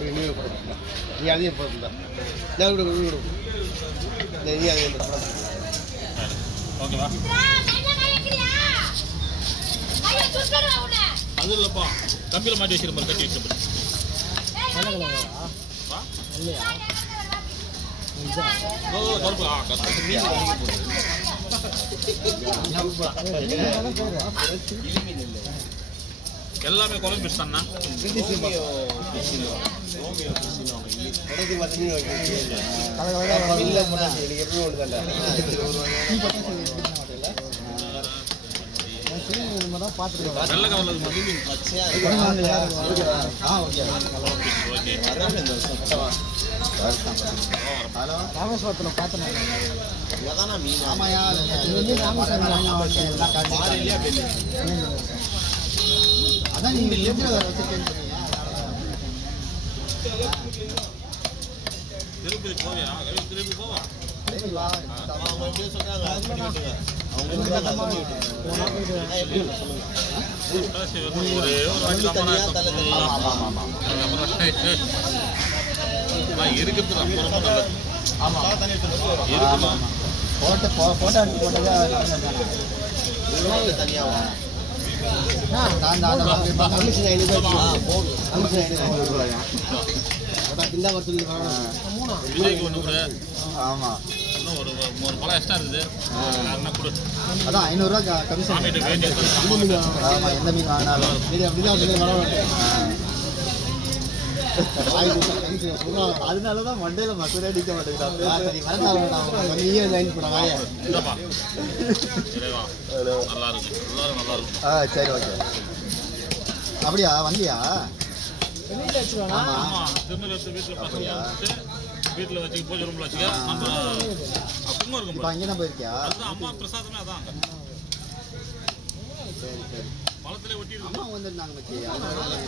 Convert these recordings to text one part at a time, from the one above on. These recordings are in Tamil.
நீ அதையும் போட்டுருந்தா நீ அதையும் ஓகேவா அது இல்லைப்பா கம்பியில் மாட்டி வச்சிருப்பாரு கட்டி வச்சிருப்பாரு எல்லாமே குழம்பு ஃபிஷ் தானா வெள்ளை கலர் ராமேஸ்வரத்தில் பார்த்தேன் அதான் நீங்கள் திருப்பதி போவியா திருப்பதி போவா ஒரே ஒரு வாட்டி இருக்கிறது ரொம்ப ரொம்ப நல்லது. போட்டோ எடுத்து போட்டதா தனியாக விஜய்க்கு ஒன்று கூட ஆமாம் இன்னும் ஒரு பழம் எக்ஸ்ட்ரா இருக்குது கொடு அதான் 500 கமிஷன் ஆமாம் எந்த மீன் வாங்கினாலும் அதனாலதான் மண்டையில மசூரே அடிக்க மாட்டேங்கிறான். சரி ஓகே அப்படியா வந்தியா வீட்டில் வச்சு பூஜை ரூமில் வச்சுக்க குங்குமம் இருக்கும் அங்கே தான் போயிருக்கியா அம்மா பிரசாதமே அதான் சரி சரி பழத்திலே ஒட்டி அம்மா வந்துருந்தாங்க மச்சி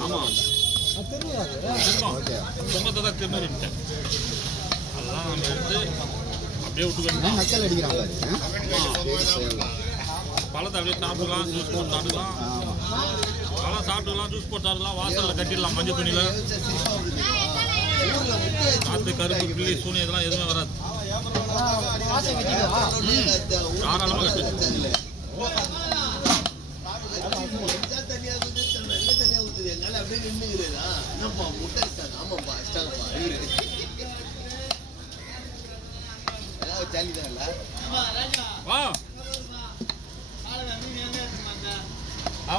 ஆமாம் ஓகே குங்குமத்தை தான் திருநூறுட்டேன் அதெல்லாம் நம்ம எடுத்து அப்படியே விட்டு நக்கல் அடிக்கிறாங்க பழத்தை அப்படியே சாப்பிடலாம் ஜூஸ் போட்டு சாப்பிடலாம் பழம் சாப்பிட்டுக்கலாம் ஜூஸ் போட்டு சாப்பிடலாம் வாசலில் கட்டிடலாம் மஞ்சள் துணியில் காற்று கருப்பு கிள்ளி சூனி இதெல்லாம் எதுவுமே வராது தாராளமாக கட்டு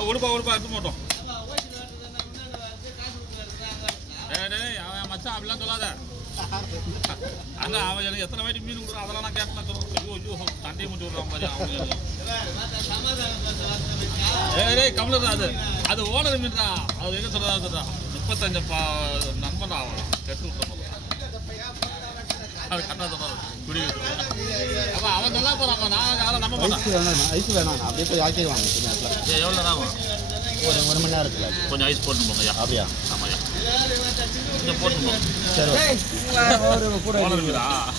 உடுப்பா எடுத்து மாட்டோம் அவன் மச்சான் அப்படிலாம் சொல்லாத அங்க அவன் எனக்கு எத்தனை வாட்டி மீன் கொடுக்குறான் அதெல்லாம் நான் கேட்டேன் ஐயோ ஐயோ தண்டையை முடிச்சு விட்றான் பாரு அவங்க கமலர் அது ஓனர் மீன் தான் அது எங்க சொல்றதா 35 நண்பன் ஆகலாம் கெட்டு விட்டுறோம் அது கரெக்டாக சொல்றாரு குடி அப்போ அவன் நல்லா போறான் நான் அதெல்லாம் நம்ப மாட்டேன் ஐஸ் வேணாம் அப்படியே போய் ஆக்கிடுவாங்க எவ்வளோ நேரம் ஆகும் ஒரு மணி நேரம் இருக்குல்ல கொஞ்சம் ஐஸ் போட்டு போங்க ஐயா அப்படியா ஆமாய்யா கொஞ்சம் போட்டு போங்க சரி ஓனர் மீனா